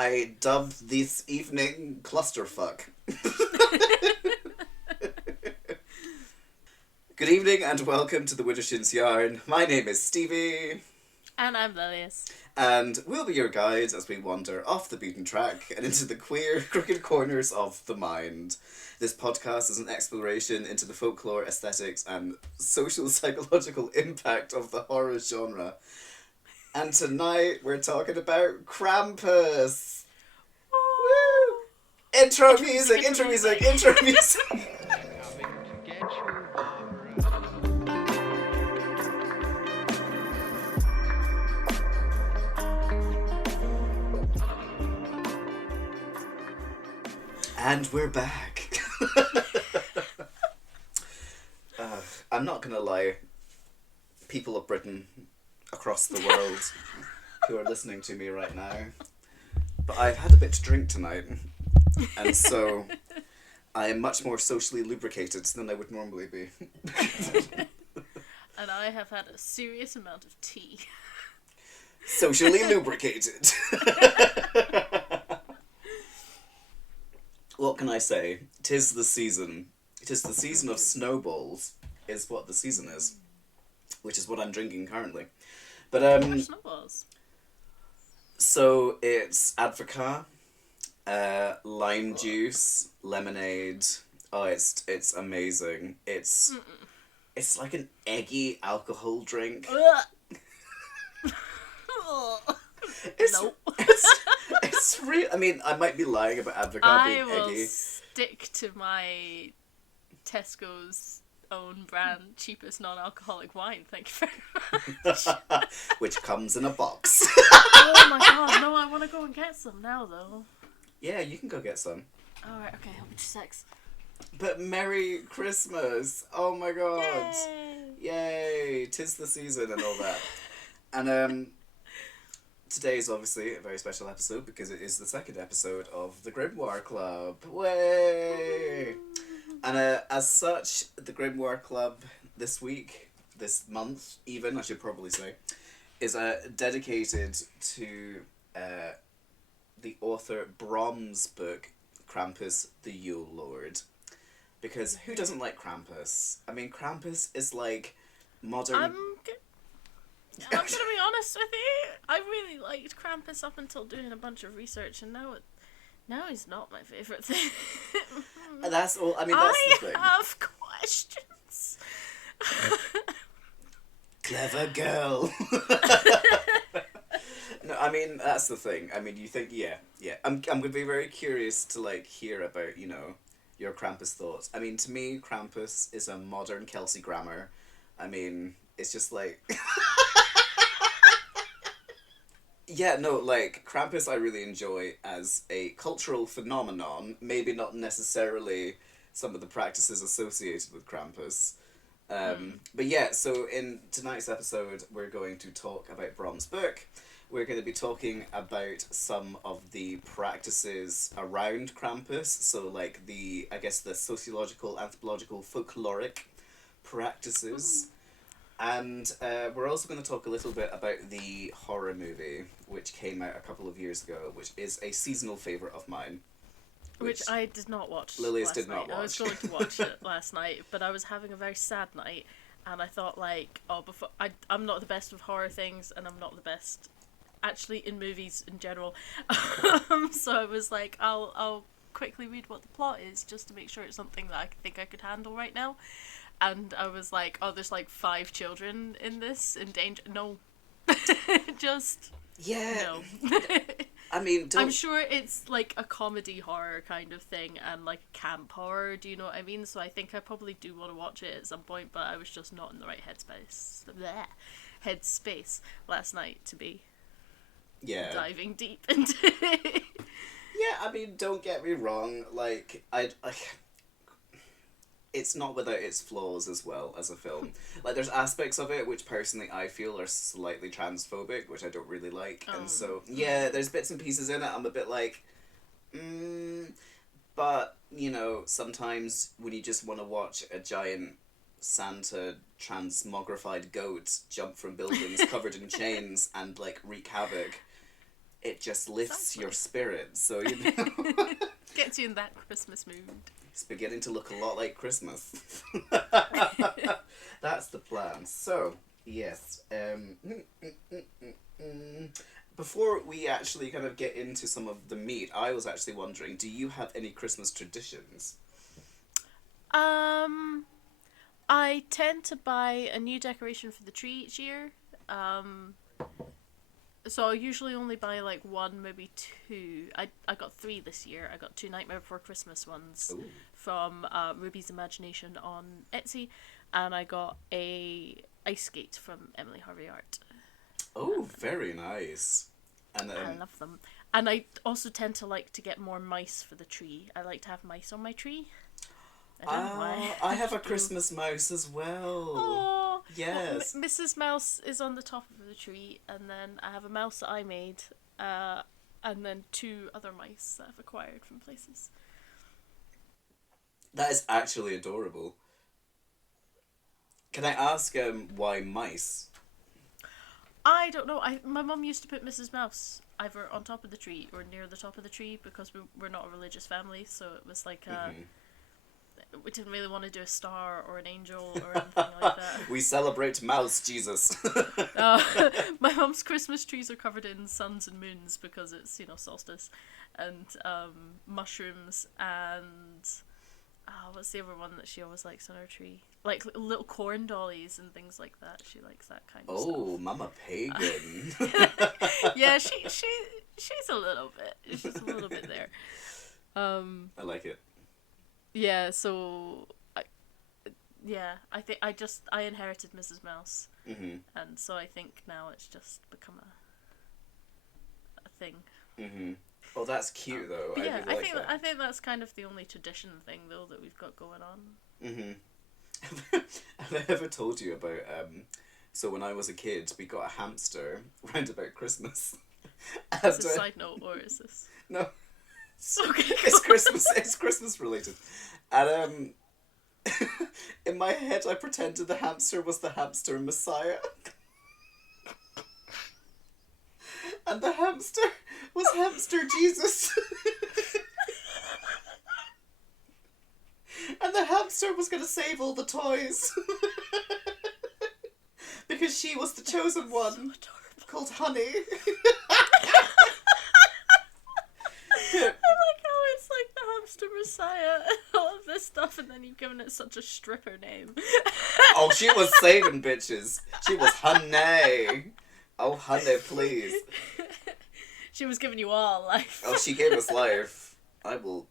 I dubbed this evening clusterfuck. Good evening and welcome to the Widdershins yarn. My name is Stevie. And I'm Lillias. And we'll be your guides as we wander off the beaten track and into the queer, crooked corners of the mind. This podcast is an exploration into the folklore, aesthetics, and social psychological impact of the horror genre. And tonight we're talking about Krampus. Woo! Intro music. And we're back. I'm not gonna lie, people of Britain across the world who are listening to me right now, but I've had a bit to drink tonight, and so I am much more socially lubricated than I would normally be. And I have had a serious amount of tea. Socially lubricated. What can I say? 'Tis the season. 'Tis the season of snowballs, is what the season is. Which is what I'm drinking currently. But, Snowballs. So it's advocaat, lime juice, lemonade. Oh, it's amazing. It's like an eggy alcohol drink. Nope. It's real. I mean, I might be lying about advocaat being eggy. I will stick to my Tesco's own brand cheapest non-alcoholic wine. Thank you very much. Which comes in a box. Oh my god, no! I want to go and get some now, though. Yeah, you can go get some. All right, okay, I'll be 6. But Merry Christmas! Oh my god! Yay! Yay! 'Tis the season and all that. And today is obviously a very special episode because it is the second episode of the Grimoire Club. Way! And as such, the Grimoire Club this month even, I should probably say, is dedicated to the author Brom's book, Krampus, the Yule Lord. Because who doesn't like Krampus? I mean, Krampus is like modern... I'm gonna be honest with you. I really liked Krampus up until doing a bunch of research, and now he's not my favourite thing. That's all. I mean, that's the thing. I have questions. Clever girl. No, I mean, that's the thing. I mean, you think, yeah. I'm gonna be very curious to hear about your Krampus thoughts. I mean, to me, Krampus is a modern Kelsey Grammer. I mean, it's just like. Yeah, no, Krampus I really enjoy as a cultural phenomenon, maybe not necessarily some of the practices associated with Krampus. But yeah, so in tonight's episode, we're going to talk about Brom's book. We're going to be talking about some of the practices around Krampus, so the sociological, anthropological, folkloric practices. And we're also going to talk a little bit about the horror movie, which came out a couple of years ago, which is a seasonal favourite of mine. Which I did not watch. Lillias did not watch. I was going to watch it last night, but I was having a very sad night, and I thought I'm not the best with horror things, and I'm not the best, actually, in movies in general. So I was like, I'll quickly read what the plot is, just to make sure it's something that I think I could handle right now. And I was like, oh, there's 5 children in this, in danger. No. Just... Yeah. No. I mean, I'm sure it's a comedy horror kind of thing and camp horror, do you know what I mean? So I think I probably do want to watch it at some point, but I was just not in the right headspace last night to be diving deep into it. Yeah, I mean, don't get me wrong, it's not without its flaws as well as a film. There's aspects of it which personally I feel are slightly transphobic, which I don't really like. And so, yeah, there's bits and pieces in it I'm a bit but, sometimes when you just want to watch a giant Santa transmogrified goat jump from buildings covered in chains and wreak havoc, it just lifts Exactly. your spirits. So, you know, Gets you in that Christmas mood. it's beginning to look a lot like Christmas. That's the plan. So, yes. Before we actually kind of get into some of the meat, I was actually wondering, do you have any Christmas traditions? I tend to buy a new decoration for the tree each year. So I usually only buy like one, maybe two. I got three this year. I got two Nightmare Before Christmas ones Ooh. from Ruby's Imagination on Etsy, and I got a ice skate from Emily Harvey Art. Oh, very nice. And I love them. And I also tend to like to get more mice for the tree. I like to have mice on my tree. I don't know why. I have a Christmas mouse as well. Oh, Yes. well, Mrs. Mouse is on the top of the tree, and then I have a mouse that I made, and then two other mice that I've acquired from places. That is actually adorable. Can I ask why mice? I don't know. My mum used to put Mrs. Mouse either on top of the tree or near the top of the tree because we're not a religious family, so it was like we didn't really want to do a star or an angel or anything like that. We celebrate Mouse Jesus. My mum's Christmas trees are covered in suns and moons because it's, you know, solstice, and mushrooms, and what's the other one that she always likes on her tree? Like little corn dollies and things like that. She likes that kind of stuff. Oh, Mama Pagan. Yeah, she's a little bit. She's a little bit there. I like it. Yeah, so I think I inherited Mrs. Mouse, and so I think now it's just become a thing. Oh, that's cute though. But yeah, really like that. I think that's kind of the only tradition thing though that we've got going on. Have I ever told you about so when I was a kid we got a hamster round about Christmas. Is this a side note or is this? No. Okay. It's Christmas related. And in my head I pretended the hamster was the hamster Messiah. And the hamster was hamster Jesus. And the hamster was going to save all the toys. Because she was the chosen one. So called Honey. I like how it's like the hamster Messiah and all of this stuff, and then you've given it such a stripper name. Oh, she was saving bitches. She was Honey. Oh, Honey, please. She was giving you all life. Oh, she gave us life. I will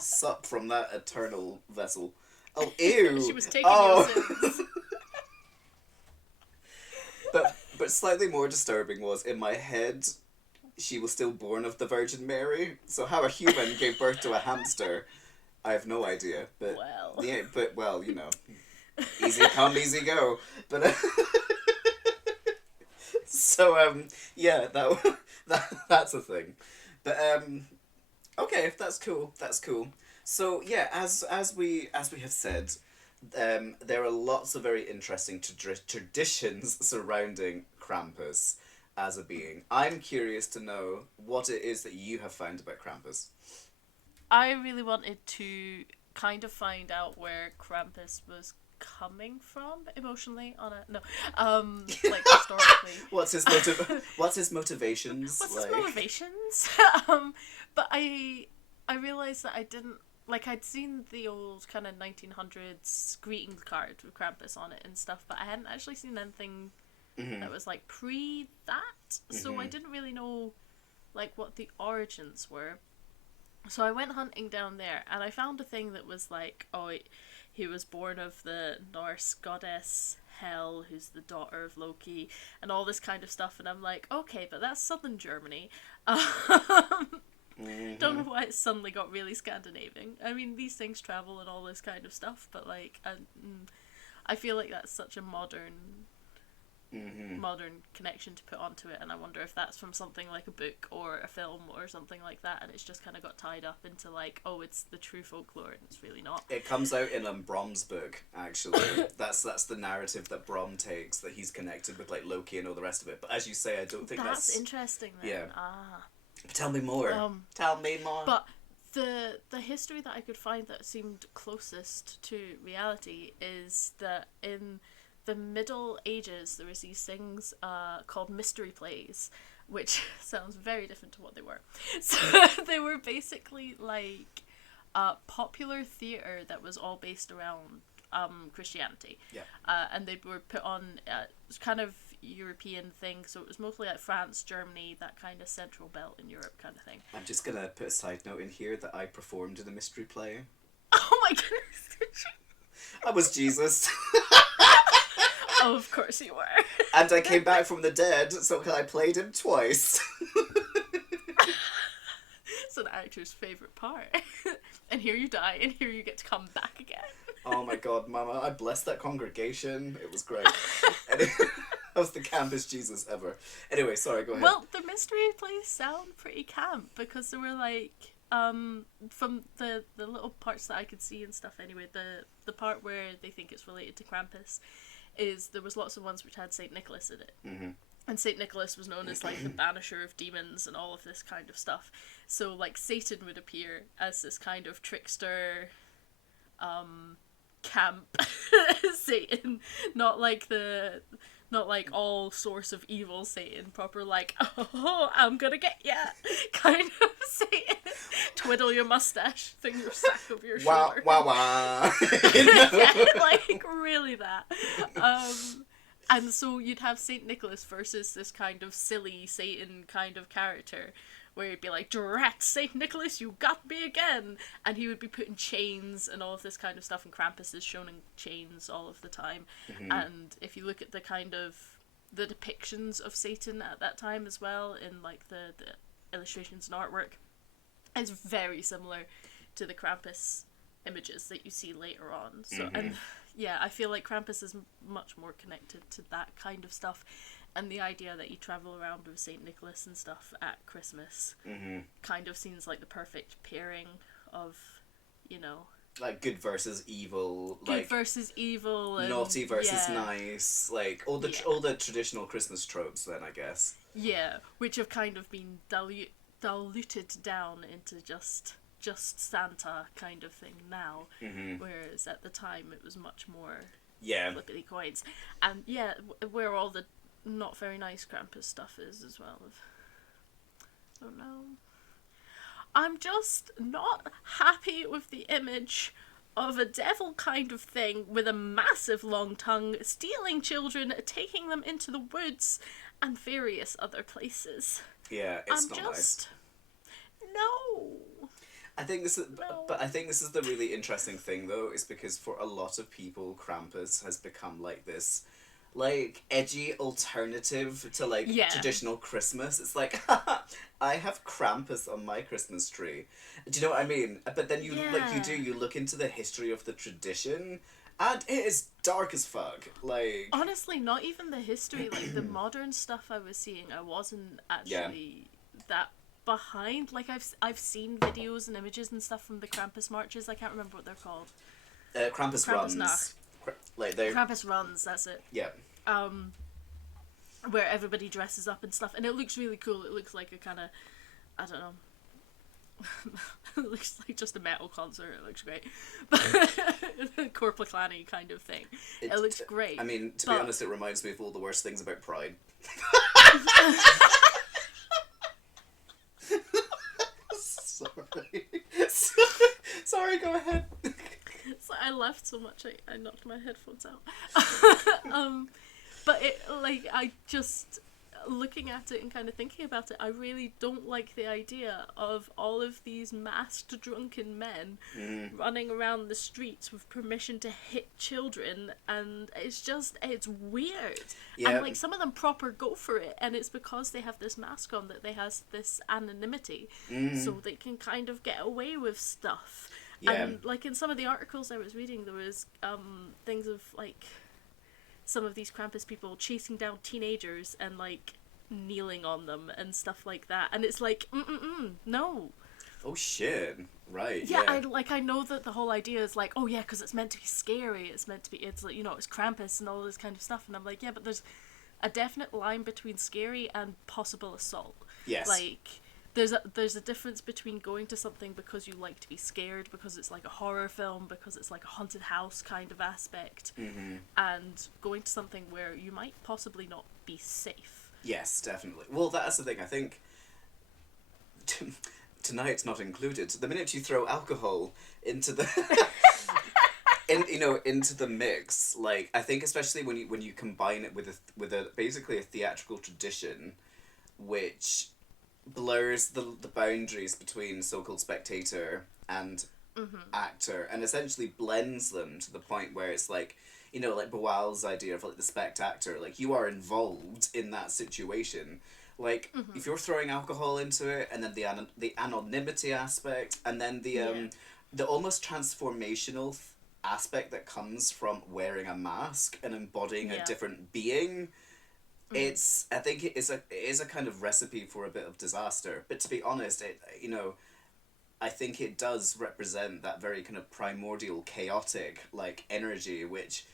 sup from that eternal vessel. Oh, ew. She was taking your sins. But slightly more disturbing was, in my head, she was still born of the Virgin Mary. So how a human gave birth to a hamster, I have no idea. But well, yeah, well, you know, easy come, easy go. But so yeah, that's a thing. But okay, that's cool. That's cool. So yeah, as we have said, there are lots of very interesting traditions surrounding Krampus as a being. I'm curious to know what it is that you have found about Krampus. I really wanted to kind of find out where Krampus was coming from emotionally on a like historically. What's his motivations? What's his motivations? But I realized that I didn't like I'd seen the old kind of 1900s greeting card with Krampus on it and stuff, but I hadn't actually seen anything that was like pre that, so I didn't really know like what the origins were. So I went hunting down there, and I found a thing that was like, he was born of the Norse goddess Hel, who's the daughter of Loki, and all this kind of stuff. And I'm like, okay, but that's southern Germany. Don't know why it suddenly got really Scandinavian. I mean, these things travel and all this kind of stuff, but like, I feel like that's such a modern connection to put onto it, and I wonder if that's from something like a book or a film or something like that, and it's just kind of got tied up into like, oh, it's the true folklore, and it's really not. It comes out in Brom's book, actually. that's the narrative that Brom takes, that he's connected with like Loki and all the rest of it. But as you say, I don't think that's interesting then. Yeah. Tell me more. Tell me more. But the history that I could find that seemed closest to reality is that in the Middle Ages there was these things called mystery plays, which sounds very different to what they were. So they were basically like popular theatre that was all based around Christianity. Yeah. And they were put on kind of European thing, so it was mostly like France, Germany, that kind of central belt in Europe kind of thing. I'm just gonna put a side note in here that I performed in a mystery play. Oh my goodness, did you? I was Jesus. Oh, of course you were. And I came back from the dead, so I played him twice. It's an actor's favourite part. And here you die, and here you get to come back again. Oh my god, Mama, I blessed that congregation. It was great. Anyway, I was the campest Jesus ever. Anyway, sorry, go ahead. Well, the mystery plays sound pretty camp, because there were like, from the little parts that I could see and stuff anyway, the part where they think it's related to Krampus is there was lots of ones which had St. Nicholas in it. Mm-hmm. And St. Nicholas was known as like the banisher of demons and all of this kind of stuff. So like Satan would appear as this kind of trickster, camp Satan, not like all source of evil Satan, proper like, oh, I'm gonna get ya kind of Satan. Twiddle your mustache, thing your sack over your shoulder. Wah, wah, wah. Yeah, like really that. And so you'd have Saint Nicholas versus this kind of silly Satan kind of character, where he'd be like, "Drat, Saint Nicholas, you got me again!" And he would be put in chains and all of this kind of stuff, and Krampus is shown in chains all of the time. Mm-hmm. And if you look at the kind of the depictions of Satan at that time as well, in like the illustrations and artwork, it's very similar to the Krampus images that you see later on. So Mm-hmm. and yeah, I feel like Krampus is much more connected to that kind of stuff, and the idea that you travel around with Saint Nicholas and stuff at Christmas Mm-hmm. kind of seems like the perfect pairing of, you know, Like good versus evil, good like versus evil, and naughty versus yeah, nice, like all the traditional Christmas tropes. Then I guess. yeah, which have kind of been diluted down into just Santa kind of thing now, Mm-hmm. whereas at the time it was much more Yeah. flippity coins, and yeah, where all the not very nice Krampus stuff is as well. I don't know. I'm just not happy with the image of a devil kind of thing with a massive long tongue stealing children, taking them into the woods and various other places. Yeah, it's I'm not just nice. no. I think this is, No. but I think this is the really interesting thing though, is because for a lot of people, Krampus has become like this, like edgy alternative to like Yeah. traditional Christmas. It's like, haha, I have Krampus on my Christmas tree. Do you know what I mean? But then you you look into the history of the tradition, and it is dark as fuck. Like Honestly, not even the history, like the modern stuff I was seeing, I wasn't actually that behind. Like I've seen videos and images and stuff from the Krampus marches. I can't remember what they're called. Krampus runs. Krampusnacht. Like they Krampus runs. That's it. yeah. Where everybody dresses up and stuff, and it looks really cool. It looks like a kind of, I don't know. It looks like just a metal concert. It looks great, but Corpaclani kind of thing. It looks great. I mean, to be honest, it reminds me of all the worst things about Pride. Sorry. Sorry, go ahead. So I laughed so much I knocked my headphones out. But it, like, I just, looking at it and kind of thinking about it, I really don't like the idea of all of these masked drunken men running around the streets with permission to hit children, and it's weird. Yeah. And like some of them proper go for it, and it's because they have this mask on that they have this anonymity, so they can kind of get away with stuff. Yeah. And like in some of the articles I was reading, there was things of like some of these Krampus people chasing down teenagers and like kneeling on them and stuff like that, and it's like no. Oh shit! Right. Yeah, Yeah. I know that the whole idea is like, oh yeah, because it's meant to be scary. It's meant to be. It's like, you know, it's Krampus and all this kind of stuff, and I'm like, yeah, but there's a definite line between scary and possible assault. Yes. Like, there's a difference between going to something because you like to be scared, because it's like a horror film, because it's like a haunted house kind of aspect, and going to something where you might possibly not be safe. Yes, definitely. Well, that's the thing. I think tonight's not included. The minute you throw alcohol into the into the mix, like, I think especially when you combine it with a basically a theatrical tradition, which blurs the boundaries between so-called spectator and actor, and essentially blends them to the point where it's like, like Boal's idea of like the spectator, like you are involved in that situation. Like, if you're throwing alcohol into it, and then the anonymity aspect, and then the almost transformational aspect that comes from wearing a mask and embodying a different being, I think it is a kind of recipe for a bit of disaster. But to be honest, I think it does represent that very kind of primordial, chaotic, like, energy, which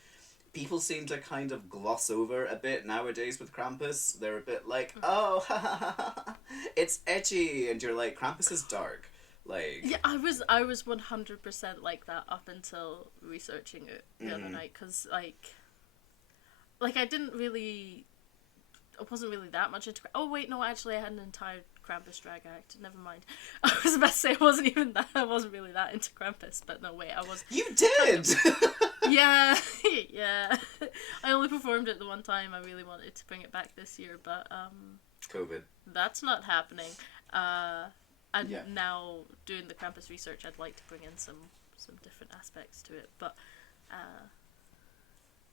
people seem to kind of gloss over a bit nowadays with Krampus. They're a bit like, oh, it's edgy, and you're like, Krampus is dark. Like, yeah, I was 100% like that up until researching it the other night, because like I wasn't really that much into. Oh wait, no, actually, I had an entire Krampus drag act. Never mind. I was about to say I wasn't really that into Krampus, but no, wait, I was. You did. Yeah, yeah. I only performed it the one time. I really wanted to bring it back this year, but COVID. that's not happening. And now doing the Krampus research, I'd like to bring in some different aspects to it, but.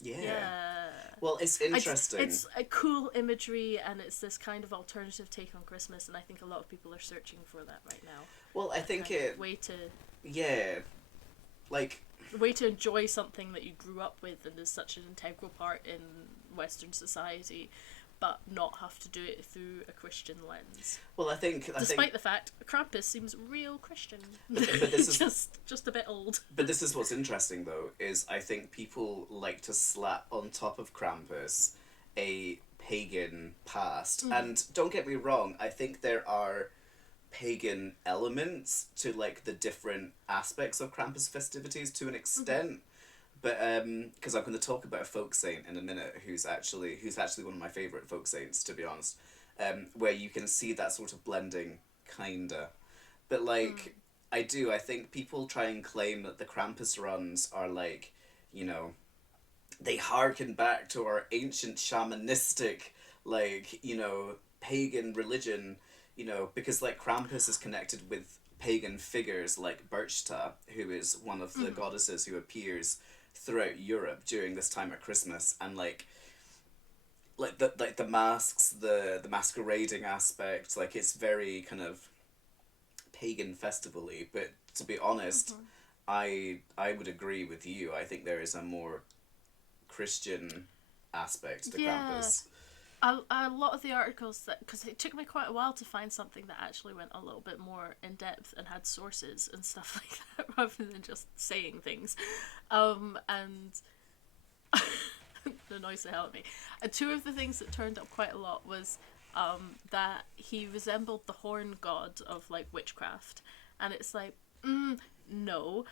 Yeah. Well, it's interesting. It's a cool imagery, and it's this kind of alternative take on Christmas, and I think a lot of people are searching for that right now. Well, I think way to enjoy something that you grew up with and is such an integral part in Western society, but not have to do it through a Christian lens. Well, despite the fact Krampus seems real Christian, but this is just a bit old. But this is what's interesting, though, is I think people like to slap on top of Krampus a pagan past, and don't get me wrong, I think there are pagan elements to like the different aspects of Krampus festivities to an extent. But because I'm going to talk about a folk saint in a minute, who's actually one of my favourite folk saints, to be honest, where you can see that sort of blending, kinda. But like, I think people try and claim that the Krampus runs are like, they harken back to our ancient shamanistic, like, pagan religion, because like Krampus is connected with pagan figures like Berchta, who is one of the goddesses who appears throughout Europe during this time at Christmas, and like the masks, the masquerading aspect, like it's very kind of pagan festival-y. But to be honest, I would agree with you. I think there is a more Christian aspect to Krampus. A lot of the articles because it took me quite a while to find something that actually went a little bit more in depth and had sources and stuff like that rather than just saying things, and it annoys the hell out of me. And two of the things that turned up quite a lot was that he resembled the horn god of like witchcraft, and it's like no,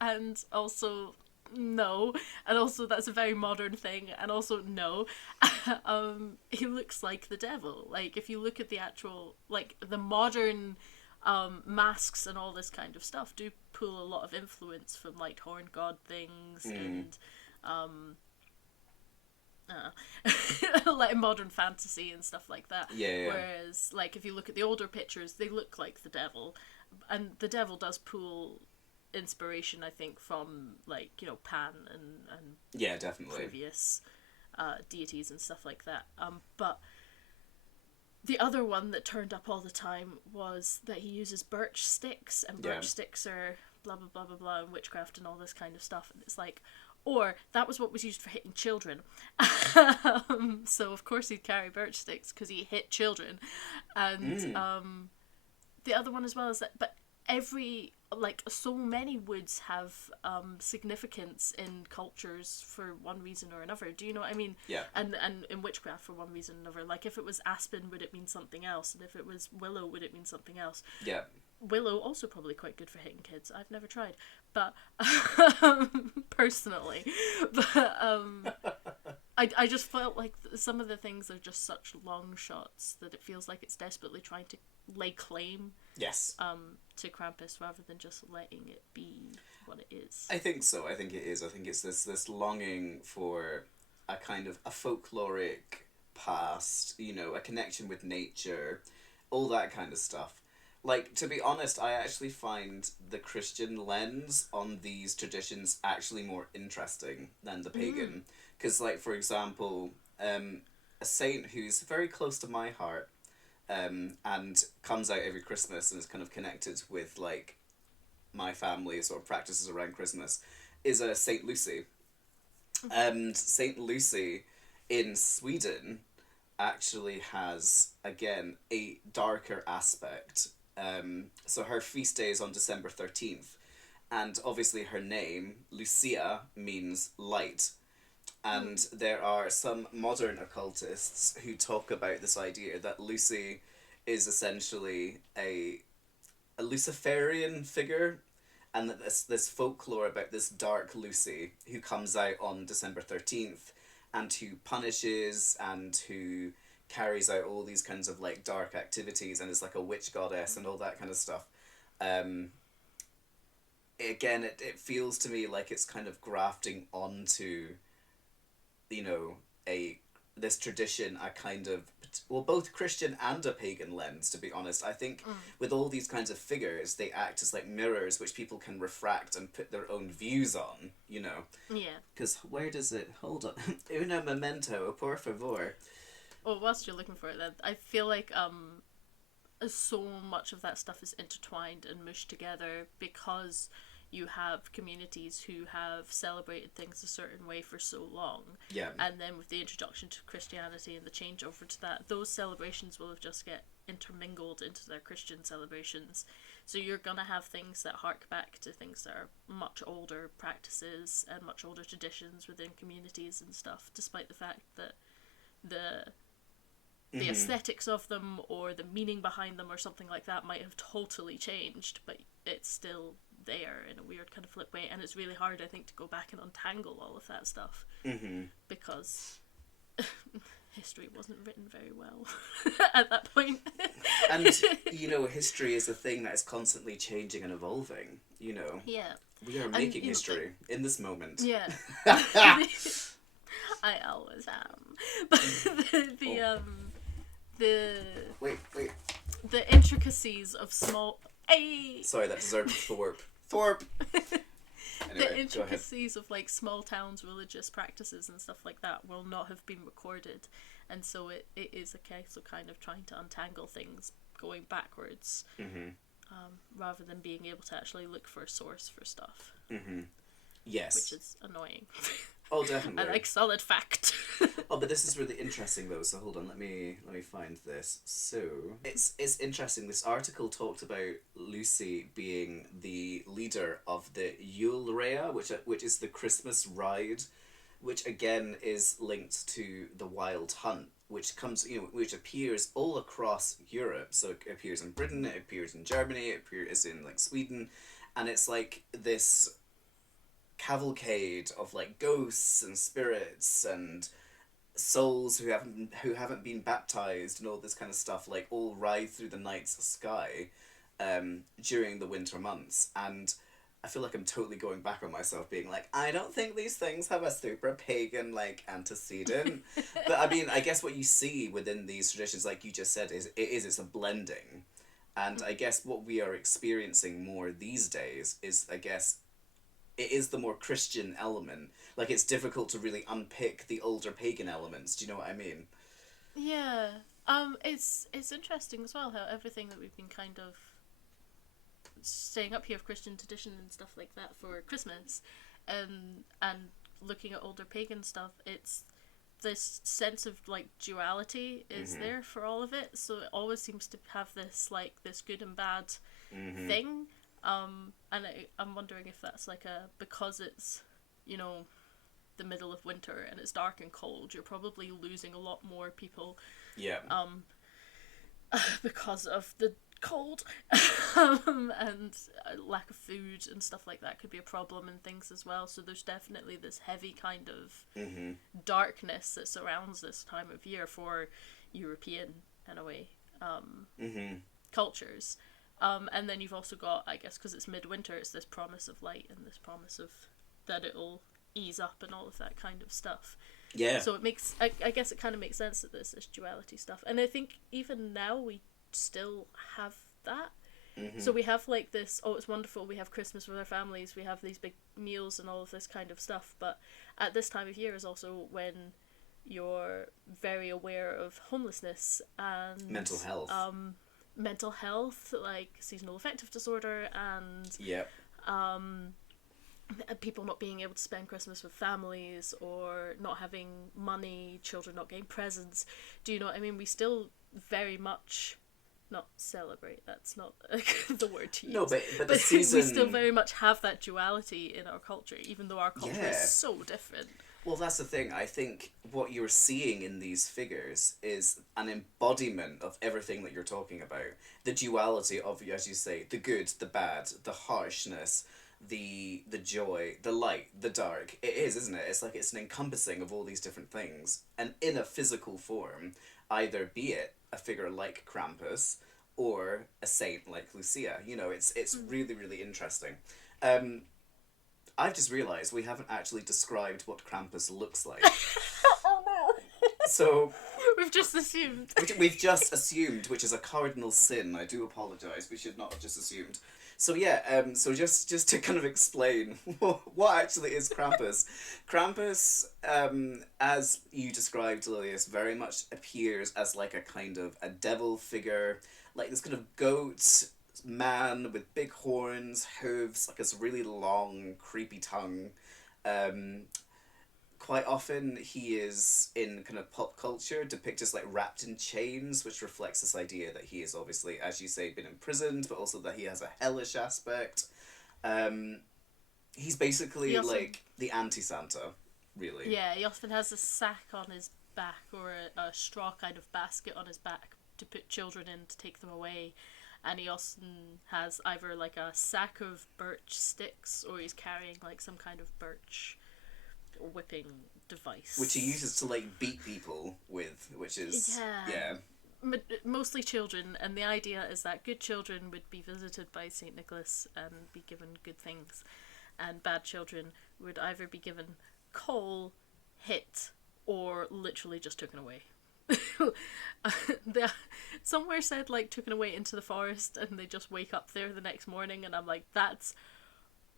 and also. No, and also that's a very modern thing, and also no, he looks like the devil. Like, if you look at the actual, like, the modern masks and all this kind of stuff do pull a lot of influence from, like, horn god things and like modern fantasy and stuff like that. Yeah. Whereas, like, if you look at the older pictures, they look like the devil, and the devil does pull inspiration, I think, from like Pan and yeah, definitely previous deities and stuff like that. But the other one that turned up all the time was that he uses birch sticks, and birch sticks are blah blah blah blah blah and witchcraft and all this kind of stuff. And it's like, or that was what was used for hitting children. So of course he'd carry birch sticks because he hit children. And the other one as well is that, but every like so many woods have significance in cultures for one reason or another. Do you know what I mean? Yeah. And in witchcraft for one reason or another. Like if it was aspen, would it mean something else? And if it was willow, would it mean something else? Yeah. Willow also probably quite good for hitting kids. I've never tried, but personally, but I just felt like some of the things are just such long shots that it feels like it's desperately trying to lay claim Yes. to Krampus rather than just letting it be what it is. I think so. I think it is. I think it's this longing for a kind of a folkloric past, you know, a connection with nature, all that kind of stuff. Like, to be honest, I actually find the Christian lens on these traditions actually more interesting than the pagan. Because, like, for example, a saint who's very close to my heart, and comes out every Christmas and is kind of connected with, like, my family sort of practices around Christmas, is a Saint Lucy. And Saint Lucy in Sweden actually has, again, a darker aspect. So her feast day is on December 13th, and obviously her name, Lucia, means light. And there are some modern occultists who talk about this idea that Lucy is essentially a Luciferian figure, and that this folklore about this dark Lucy who comes out on December 13th and who punishes and who carries out all these kinds of like dark activities and is like a witch goddess and all that kind of stuff. Again, it feels to me like it's kind of grafting onto, you know, this tradition, a kind of, well, both Christian and a pagan lens, to be honest. I think with all these kinds of figures, they act as like mirrors which people can refract and put their own views on, you know. Yeah. Because where does it, hold on, uno momento, por favor. Well, whilst you're looking for it, then I feel like so much of that stuff is intertwined and mushed together because you have communities who have celebrated things a certain way for so long. Yeah. And then with the introduction to Christianity and the change over to that, those celebrations will have just get intermingled into their Christian celebrations. So you're gonna have things that hark back to things that are much older practices and much older traditions within communities and stuff, despite the fact that the aesthetics of them or the meaning behind them or something like that might have totally changed, but it's still there in a weird kind of flip way, and it's really hard, I think, to go back and untangle all of that stuff because history wasn't written very well at that point. And, you know, history is a thing that is constantly changing and evolving, you know. Yeah. We are making history in this moment. Yeah. I always am. But Wait. the intricacies of small... Ay! Sorry, that deserved Thorpe! Anyway, The intricacies of like small towns religious practices and stuff like that will not have been recorded, and so it is a case of kind of trying to untangle things going backwards, rather than being able to actually look for a source for stuff. Yes. Which is annoying. Oh, definitely. I like solid fact. Oh, but this is really interesting though, so hold on, let me find this. So, it's interesting, this article talked about Lucy being the leader of the Yule Lord, which is the Christmas ride, which again is linked to the Wild Hunt, which comes, you know, which appears all across Europe. So it appears in Britain, it appears in Germany, it appears in like Sweden, and it's like this cavalcade of like ghosts and spirits and souls who haven't been baptized and all this kind of stuff, like all ride through the night sky during the winter months. And I feel like I'm totally going back on myself being like, I don't think these things have a super pagan like antecedent. But I mean, I guess what you see within these traditions, like you just said, it's a blending. And I guess what we are experiencing more these days is, I guess, it is the more Christian element. Like, it's difficult to really unpick the older pagan elements. Do you know what I mean? Yeah. It's interesting as well how everything that we've been kind of staying up here of Christian tradition and stuff like that for Christmas, and looking at older pagan stuff, it's this sense of like duality is there for all of it. So it always seems to have this like this good and bad thing. And I'm wondering if that's like because it's, you know, the middle of winter and it's dark and cold, you're probably losing a lot more people. Yeah. Because of the cold, and lack of food and stuff like that could be a problem and things as well. So there's definitely this heavy kind of darkness that surrounds this time of year for European, in a way, cultures. And then you've also got, I guess, because it's midwinter, it's this promise of light and this promise of that it'll ease up and all of that kind of stuff. Yeah. So it makes, I guess it kind of makes sense that there's this duality stuff. And I think even now we still have that. So we have like this, oh, it's wonderful, we have Christmas with our families, we have these big meals and all of this kind of stuff. But at this time of year is also when you're very aware of homelessness and mental health, like seasonal affective disorder, and people not being able to spend Christmas with families, or not having money, children not getting presents. Do you know what I mean? We still very much not celebrate. That's not the word to use. No, but the season... we still very much have that duality in our culture, even though our culture is so different. Well, that's the thing. I think what you're seeing in these figures is an embodiment of everything that you're talking about. The duality of, as you say, the good, the bad, the harshness, the joy, the light, the dark. It is, isn't it? It's like it's an encompassing of all these different things. And in a physical form, either be it a figure like Krampus or a saint like Lucia. You know, it's really, really interesting. I've just realised we haven't actually described what Krampus looks like. Oh no. So... We've just assumed. We've just assumed, which is a cardinal sin. I do apologise. We should not have just assumed. So yeah, so just to kind of explain what actually is Krampus. Krampus, as you described, Lillias, very much appears as like a kind of a devil figure, like this kind of goat man with big horns, hooves, like this really long, creepy tongue. Quite often he is in kind of pop culture depicted as like wrapped in chains, which reflects this idea that he is obviously, as you say, been imprisoned, but also that he has a hellish aspect. He's basically like the anti-Santa, really. Yeah, he often has a sack on his back, or a straw kind of basket on his back to put children in to take them away. And he often has either like a sack of birch sticks, or he's carrying like some kind of birch whipping device, which he uses to like beat people with, which is mostly children. And the idea is that good children would be visited by Saint Nicholas and be given good things, and bad children would either be given coal, hit, or literally just taken away. Somewhere said like taken away into the forest, and they just wake up there the next morning, and I'm like, that's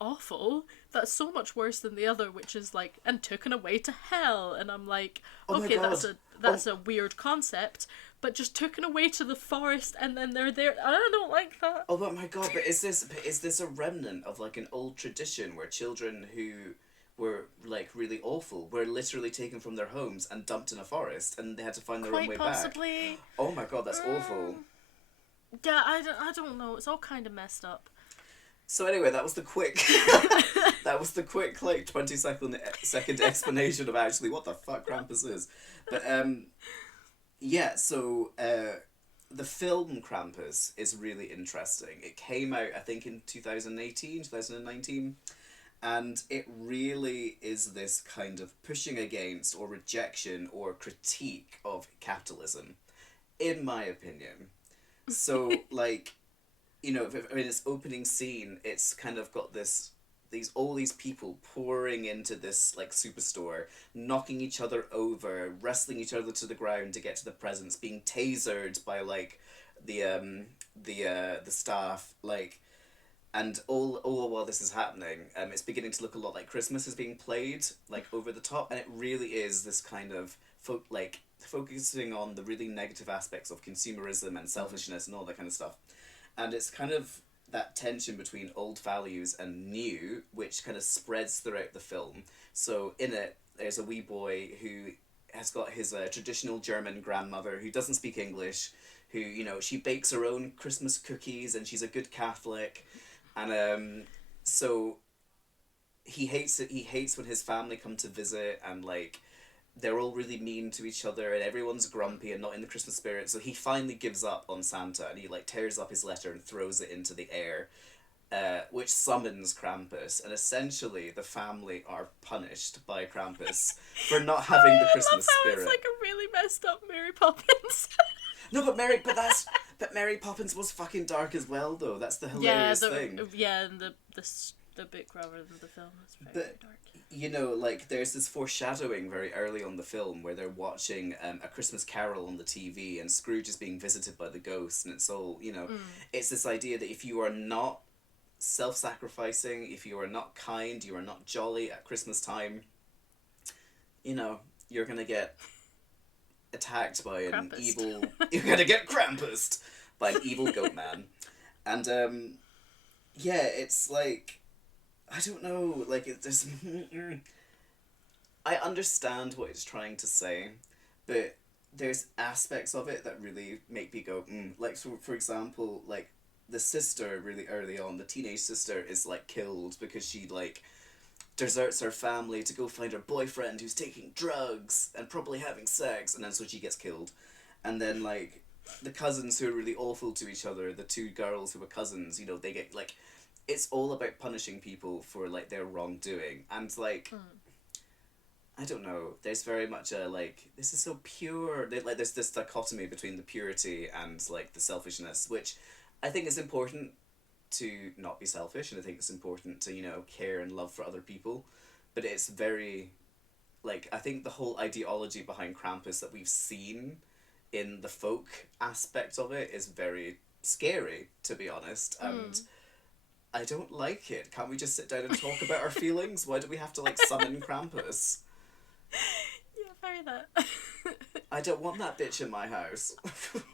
awful. That's so much worse than the other, which is like, and taken away to hell. And I'm like, okay, that's a weird concept, but just taken away to the forest and then they're there. I don't like that. Oh, but my god! But is this a remnant of like an old tradition where children who were like really awful were literally taken from their homes and dumped in a forest, and they had to find their own way possibly back? Oh my god, that's awful. Yeah, I don't know. It's all kind of messed up. So anyway, that was the quick like 20-second explanation of actually what the fuck Krampus is. But yeah, so the film Krampus is really interesting. It came out, I think, in 2019, and it really is this kind of pushing against or rejection or critique of capitalism, in my opinion. So like, you know, in its opening scene, it's kind of got all these people pouring into this like superstore, knocking each other over, wrestling each other to the ground to get to the presents, being tasered by like the staff, like, and all while this is happening, it's beginning to look a lot like Christmas is being played like over the top, and it really is this kind of focusing on the really negative aspects of consumerism and selfishness and all that kind of stuff. And it's kind of that tension between old values and new, which kind of spreads throughout the film. So in it, there's a wee boy who has got his traditional German grandmother who doesn't speak English, who, you know, she bakes her own Christmas cookies and she's a good Catholic. And so he hates it. He hates when his family come to visit, and like they're all really mean to each other, and everyone's grumpy and not in the Christmas spirit. So he finally gives up on Santa, and he like tears up his letter and throws it into the air, which summons Krampus. And essentially, the family are punished by Krampus for not having the I Christmas love how spirit. it's like a really messed up Mary Poppins. No, but Mary Poppins was fucking dark as well, though. That's the hilarious thing. Yeah, and the book rather than the film is very dark. You know, like, there's this foreshadowing very early on the film where they're watching A Christmas Carol on the TV, and Scrooge is being visited by the ghost, and it's all, you know, it's this idea that if you are not self-sacrificing, if you are not kind, you are not jolly at Christmas time, you know, you're gonna get attacked by an evil... You're gonna get Krampused by an evil goat man. And, yeah, it's like... I don't know, like, there's... I understand what it's trying to say, but there's aspects of it that really make me go, Like, so, for example, like, the sister, really early on, the teenage sister is, like, killed because she, like, deserts her family to go find her boyfriend who's taking drugs and probably having sex, and then so she gets killed. And then, like, the cousins who are really awful to each other, the two girls who are cousins, you know, they get, like... It's all about punishing people for, like, their wrongdoing. And, like... I don't know. There's very much a, like, this is so pure. Like, there's this dichotomy between the purity and, like, the selfishness, which I think is important to not be selfish, and I think it's important to, you know, care and love for other people. But it's very... Like, I think the whole ideology behind Krampus that we've seen in the folk aspect of it is very scary, to be honest. And... I don't like it. Can't we just sit down and talk about our feelings? Why do we have to, like, summon Krampus? Yeah, very that. I don't want that bitch in my house.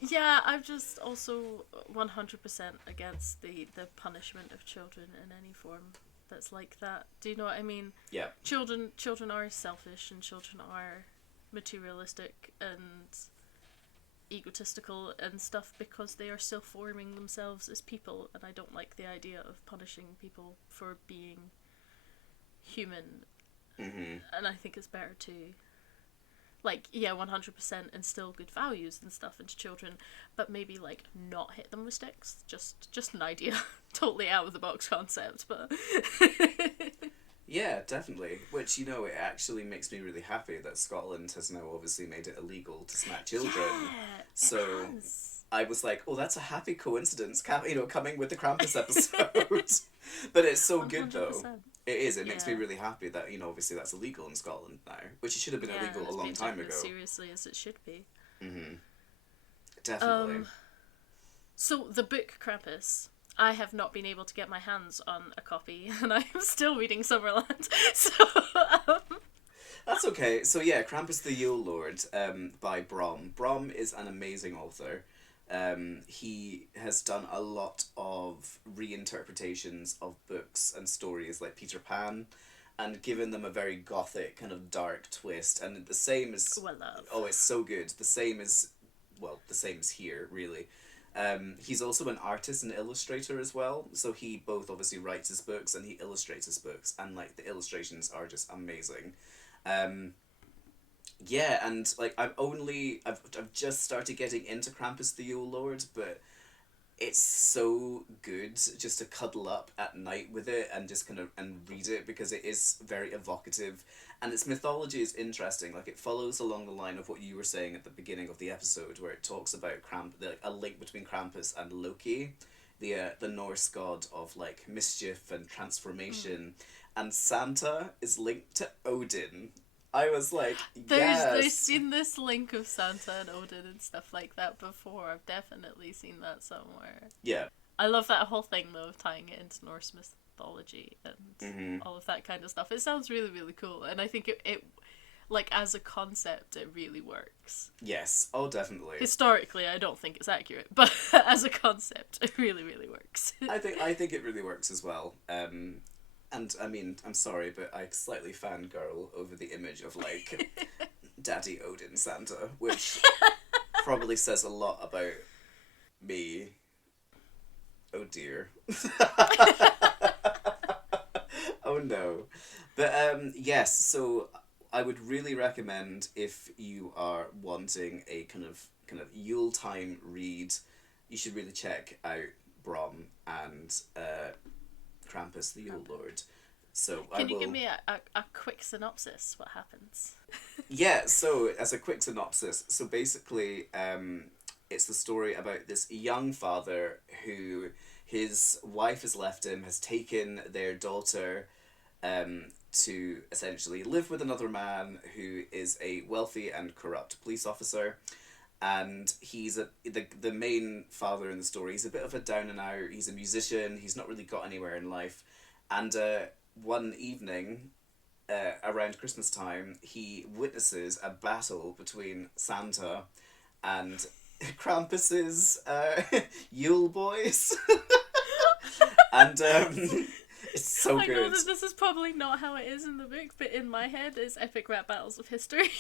Yeah, I'm just also 100% against the punishment of children in any form that's like that. Do you know what I mean? Yeah. Children are selfish, and children are materialistic and egotistical and stuff because they are still forming themselves as people, and I don't like the idea of punishing people for being human. And I think it's better to, like, yeah, 100% instill good values and stuff into children, but maybe, like, not hit them with sticks. Just an idea. Totally out of the box concept, but... Yeah, definitely. Which, you know, it actually makes me really happy that Scotland has now obviously made it illegal to smack children. Yeah, so I was like, oh, that's a happy coincidence, you know, coming with the Krampus episode. But it's so 100%. Good, though. It is. It makes me really happy that, you know, obviously that's illegal in Scotland now, which it should have been illegal a long time ago. As seriously as it should be. Definitely. So the book Krampus, I have not been able to get my hands on a copy, and I'm still reading Summerland. So that's okay. So yeah, Krampus the Yule Lord, by Brom. Brom is an amazing author. He has done a lot of reinterpretations of books and stories like Peter Pan, and given them a very gothic, kind of dark twist. And the same as... Oh, it's so good. The same as here, really. He's also an artist and illustrator as well, so he both obviously writes his books and he illustrates his books, and, like, the illustrations are just amazing. Yeah, and, like, I've just started getting into Krampus the Yule Lord, but it's so good just to cuddle up at night with it and just kind of and read it, because it is very evocative, and its mythology is interesting. Like, it follows along the line of what you were saying at the beginning of the episode, where it talks about a link between Krampus and Loki, the Norse god of, like, mischief and transformation, and Santa is linked to Odin. I was like, yes. There's seen this link of Santa and Odin and stuff like that before. I've definitely seen that somewhere. Yeah. I love that whole thing, though, of tying it into Norse mythology and all of that kind of stuff. It sounds really, really cool, and I think it like, as a concept, it really works. Yes. Oh, definitely. Historically, I don't think it's accurate, but as a concept, it really, really works. I think it really works as well. And, I mean, I'm sorry, but I slightly fangirl over the image of, like, Daddy Odin Santa, which probably says a lot about me. Oh, dear. no. But yes, so I would really recommend if you are wanting a kind of Yule time read, you should really check out Brom and Krampus the Yule Lord. So Can you give me a quick synopsis? What happens? Yeah, so as a quick synopsis, so basically it's the story about this young father who his wife has left him, has taken their daughter to essentially live with another man who is a wealthy and corrupt police officer. And he's the main father in the story. He's a bit of a down and out. He's a musician. He's not really got anywhere in life. And one evening, around Christmas time, he witnesses a battle between Santa and Krampus's Yule boys. And it's so good. I know that this is probably not how it is in the book, but in my head it's epic rap battles of history.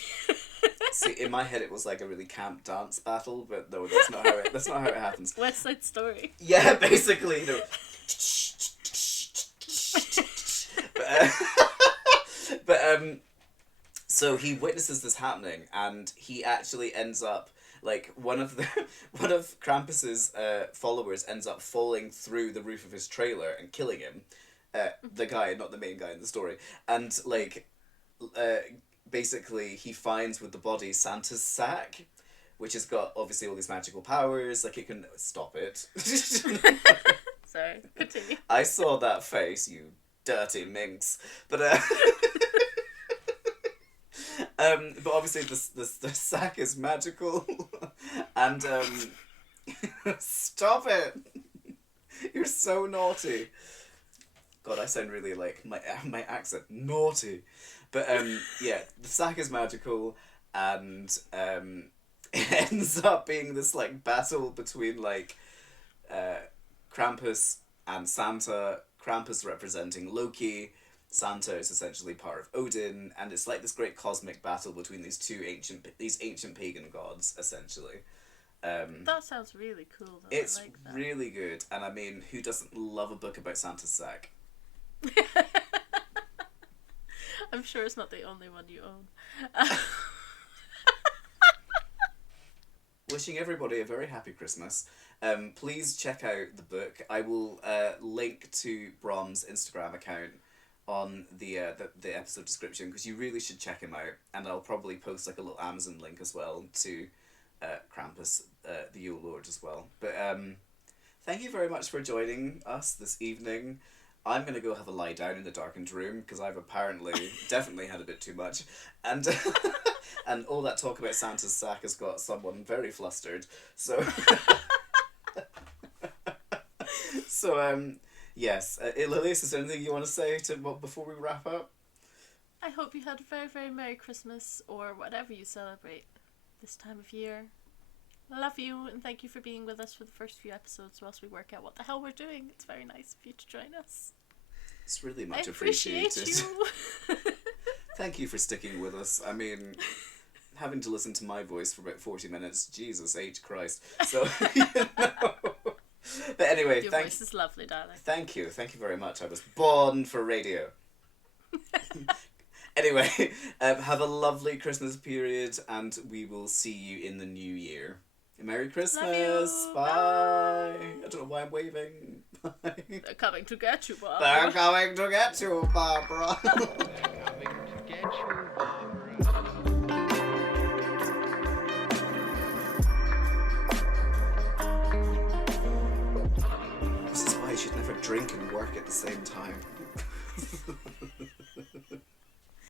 See, in my head it was like a really camp dance battle, but no, that's not how it happens. West Side Story. Yeah, basically, no. but so he witnesses this happening, and he actually ends up like one of Krampus's followers ends up falling through the roof of his trailer and killing him. The guy, not the main guy in the story, and like basically he finds with the body Santa's sack, which has got obviously all these magical powers. Like it can stop it. Sorry, continue. I saw that face, you dirty minx. But but obviously the sack is magical, and stop it! You're so naughty. God, I sound really like my accent naughty, but yeah, the sack is magical, and it ends up being this like battle between like Krampus and Santa. Krampus representing Loki. Santa is essentially part of Odin, and it's like this great cosmic battle between these ancient pagan gods, essentially. That sounds really cool, though. It's I like that. really good, and I mean, who doesn't love a book about Santa's sack? I'm sure it's not the only one you own. Wishing everybody a very happy Christmas. Please check out the book. I will link to Brom's Instagram account on the episode description, because you really should check him out, and I'll probably post like a little Amazon link as well to Krampus the Yule Lord as well. But thank you very much for joining us this evening. I'm going to go have a lie down in the darkened room, because I've apparently definitely had a bit too much, and and all that talk about Santa's sack has got someone very flustered, so so yes, Lillias, is there anything you want to say before we wrap up? I hope you had a very, very Merry Christmas, or whatever you celebrate this time of year. Love you, and thank you for being with us for the first few episodes whilst we work out what the hell we're doing. It's very nice of you to join us. It's really much I appreciate appreciated. You. Thank you for sticking with us. I mean, having to listen to my voice for about 40 minutes, Jesus H. Christ. So, you know. But anyway, Your voice is lovely, darling. Thank you very much. I was born for radio. Anyway, have a lovely Christmas period, and we will see you in the new year. Merry Christmas. Love you. Bye. Bye. I don't know why I'm waving. Bye. They're coming to get you, Barbara. They're coming to get you, Barbara. They're coming to get you, Barbara. This is why you should never drink and work at the same time.